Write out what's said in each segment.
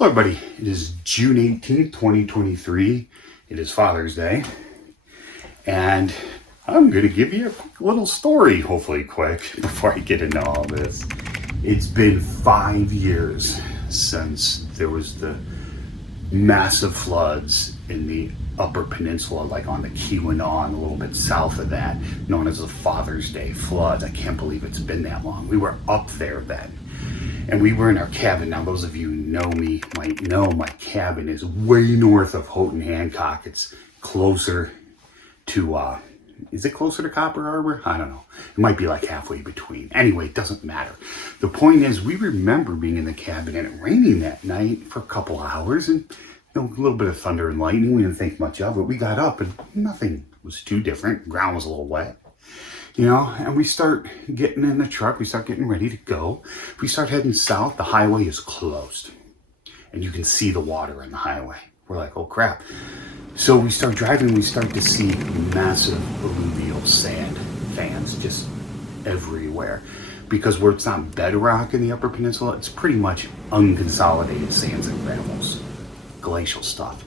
Hello everybody, it is June 18th, 2023. It is Father's Day. And I'm going to give you a quick little story, hopefully quick, before I get into all this. It's been 5 years since there was the massive floods in the Upper Peninsula, like on the Keweenaw, a little bit south of that, known as the Father's Day floods. I can't believe it's been that long. We were up there then. And we were in our cabin. Now, those of you who know me might know my cabin is way north of Houghton Hancock. It's closer to, is it closer to Copper Harbor? I don't know. It might be like halfway between. Anyway, it doesn't matter. The point is, we remember being in the cabin and it raining that night for a couple hours and a little bit of thunder and lightning. We didn't think much of it. We got up and nothing was too different. The ground was a little wet. And we start getting in the truck, we start getting ready to go. We start heading south, the highway is closed. And you can see the water in the highway. We're like, oh crap. So we start driving, we start to see massive alluvial sand fans just everywhere. Because where it's not bedrock in the Upper Peninsula, it's pretty much unconsolidated sands and gravels, glacial stuff.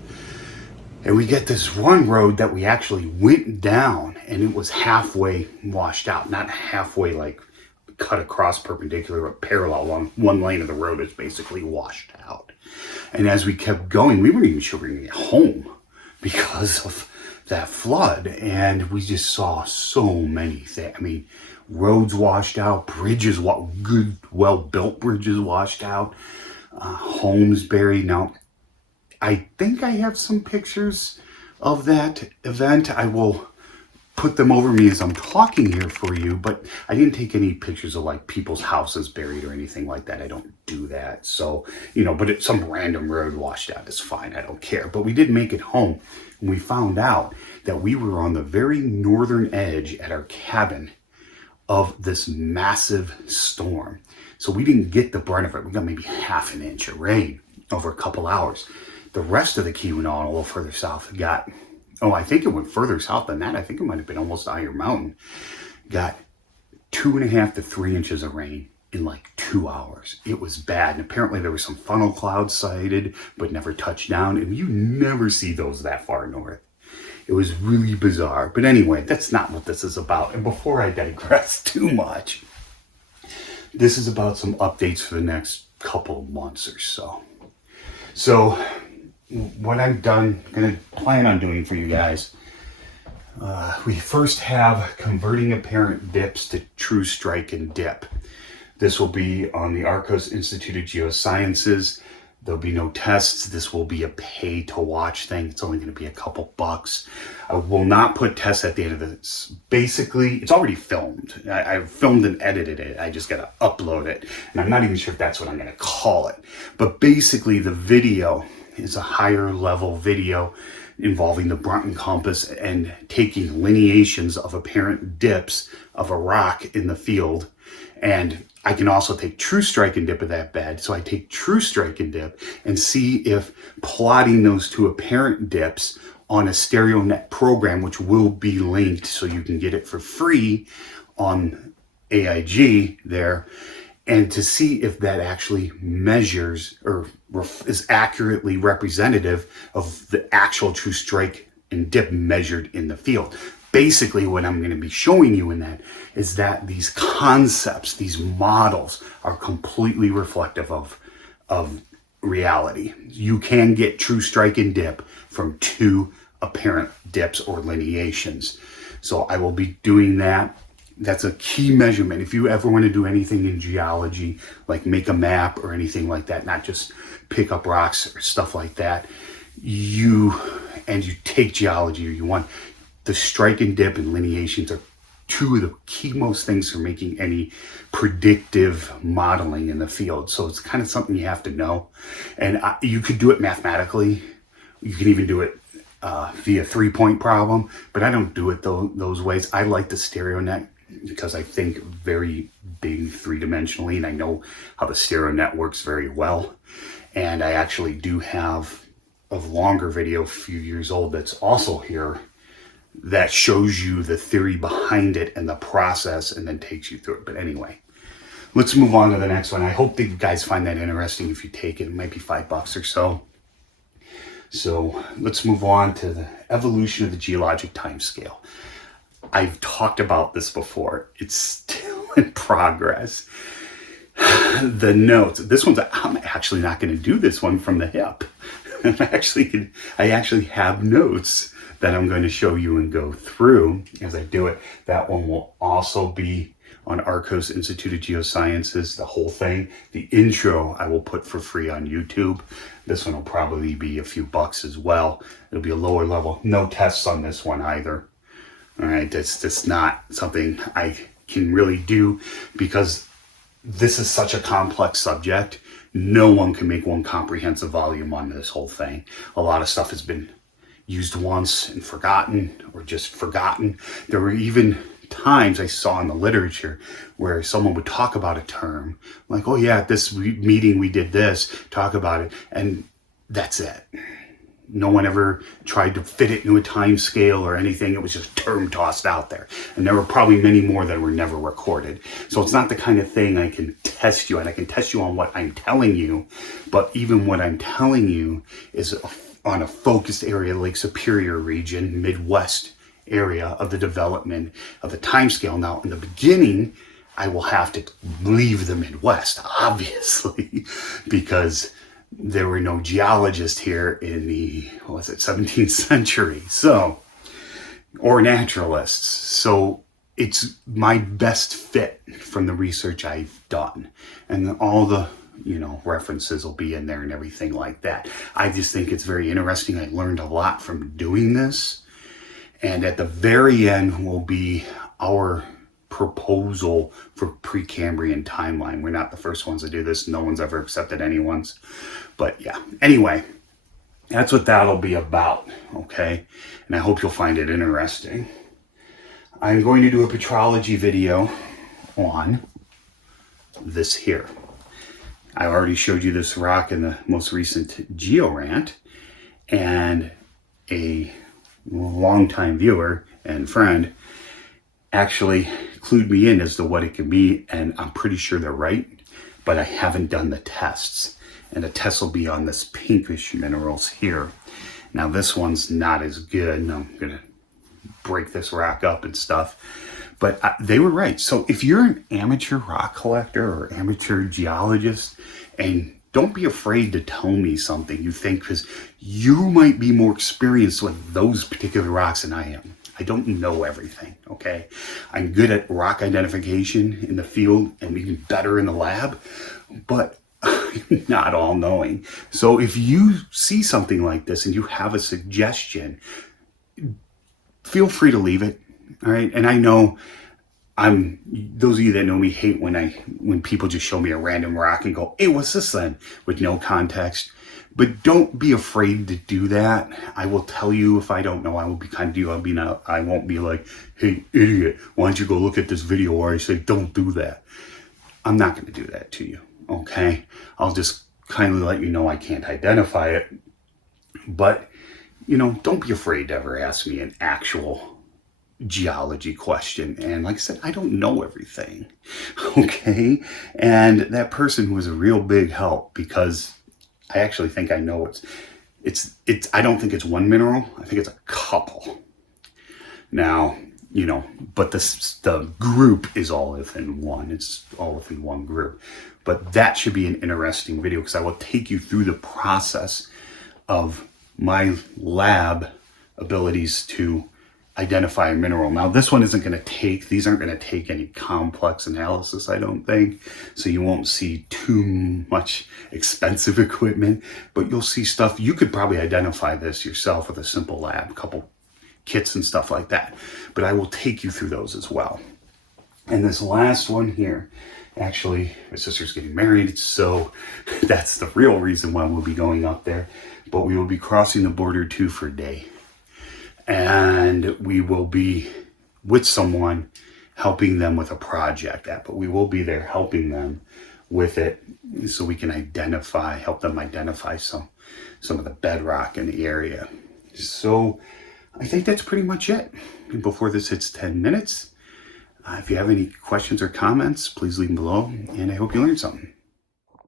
And we get this one road that we actually went down and it was halfway washed out. Not halfway like cut across perpendicular, but parallel. One lane of the road is basically washed out. And as we kept going, we weren't even sure we were going to get home because of that flood. And we just saw so many things. I mean, roads washed out, bridges, good, well-built bridges washed out, homes buried. Now, I think I have some pictures of that event. I will put them over me as I'm talking here for you, but I didn't take any pictures of like people's houses buried or anything like that. I don't do that. So, but it's some random road washed out. It's fine. I don't care. But we did make it home and we found out that we were on the very northern edge at our cabin of this massive storm. So we didn't get the brunt of it. We got maybe half an inch of rain over a couple hours. The rest of the Keweenaw, a little further south, got, I think it went further south than that. I think it might have been almost Iron Mountain. Got 2.5 to 3 inches of rain in like 2 hours. It was bad. And apparently there was some funnel clouds sighted, but never touched down. And you never see those that far north. It was really bizarre. But anyway, that's not what this is about. And before I digress too much, this is about some updates for the next couple of months or so. So, what I'm going to plan on doing for you guys, we first have converting apparent dips to true strike and dip. This will be on the Arcos Institute of Geosciences. There'll be no tests. This will be a pay to watch thing. It's only going to be a couple bucks. I will not put tests at the end of this. Basically, it's already filmed. I've filmed and edited it. I just got to upload it. And I'm not even sure if that's what I'm going to call it. But basically, the video is a higher level video involving the Brunton compass and taking lineations of apparent dips of a rock in the field. And I can also take true strike and dip of that bed. So I take true strike and dip and see if plotting those two apparent dips on a StereoNet program, which will be linked so you can get it for free on AIG there, and to see if that actually measures or is accurately representative of the actual true strike and dip measured in the field. Basically, what I'm going to be showing you in that is that these concepts, these models, are completely reflective of reality. You can get true strike and dip from two apparent dips or lineations. So I will be doing that. That's a key measurement. If you ever want to do anything in geology, like make a map or anything like that, not just pick up rocks or stuff like that, you take geology, or you want the strike and dip and lineations are two of the key most things for making any predictive modeling in the field. So it's kind of something you have to know. And you could do it mathematically. You can even do it via 3-point problem, but I don't do it those ways. I like the StereoNet because I think very big three-dimensionally, and I know how the StereoNet works very well. And I actually do have a longer video, a few years old, that's also here that shows you the theory behind it and the process and then takes you through it. But anyway, let's move on to the next one. I hope that you guys find that interesting. If you take it, it might be $5 or so. So let's move on to the evolution of the geologic time scale. I've talked about this before. It's still in progress. The notes, I'm actually not going to do this one from the hip. I actually have notes that I'm going to show you and go through as I do it. That one will also be on Arcos Institute of Geosciences, the whole thing. The intro I will put for free on YouTube. This one will probably be a few bucks as well. It'll be a lower level. No tests on this one either. All right, that's just not something I can really do because this is such a complex subject. No one can make one comprehensive volume on this whole thing. A lot of stuff has been used once and forgotten, or just forgotten. There were even times I saw in the literature where someone would talk about a term like, oh yeah, at this meeting we did this, talk about it, and that's it. No one ever tried to fit it into a time scale or anything. It was just a term tossed out there. And there were probably many more that were never recorded. So it's not the kind of thing I can test you on. I can test you on what I'm telling you, but even what I'm telling you is on a focused area, Lake Superior region, Midwest area of the development of the time scale. Now, in the beginning, I will have to leave the Midwest, obviously, because there were no geologists here in the, 17th century, or naturalists. So it's my best fit from the research I've done. And all the, references will be in there and everything like that. I just think it's very interesting. I learned a lot from doing this. And at the very end will be our proposal for Precambrian timeline. We're not the first ones to do this. No one's ever accepted anyone's. But yeah, anyway, that's what that'll be about, okay? And I hope you'll find it interesting. I'm going to do a petrology video on this here. I already showed you this rock in the most recent GeoRant, and a longtime viewer and friend actually clued me in as to what it could be, and I'm pretty sure they're right, but I haven't done the tests. And the tests will be on this pinkish minerals here. Now this one's not as good, and I'm gonna break this rock up and stuff, but they were right. So if you're an amateur rock collector or amateur geologist, and don't be afraid to tell me something you think, because you might be more experienced with those particular rocks than I am. I don't know everything, okay? I'm good at rock identification in the field and even better in the lab, but I'm not all knowing. So if you see something like this and you have a suggestion, feel free to leave it, all right? And I know those of you that know me hate when people just show me a random rock and go, hey, what's this then? With no context. But don't be afraid to do that. I will tell you if I don't know. I will be kind to you. I won't be like, hey, idiot, why don't you go look at this video where I say don't do that. I'm not going to do that to you, okay? I'll just kindly let you know I can't identify it. But, don't be afraid to ever ask me an actual geology question. And like I said, I don't know everything, okay? And that person was a real big help, because I actually think I know it's I don't think it's one mineral. I think it's a couple. Now, but the group is all within one. It's all within one group. But that should be an interesting video, because I will take you through the process of my lab abilities to identify a mineral. Now, this one these aren't going to take any complex analysis, I don't think. So you won't see too much expensive equipment, but you'll see stuff. You could probably identify this yourself with a simple lab, a couple kits and stuff like that. But I will take you through those as well. And this last one here, actually, my sister's getting married, so that's the real reason why we'll be going up there. But we will be crossing the border too for a day. And we will be with someone helping them with a project. But we will be there helping them with it, so we can help them identify some of the bedrock in the area. So I think that's pretty much it. And before this hits 10 minutes, If you have any questions or comments, please leave them below, and I hope you learned something.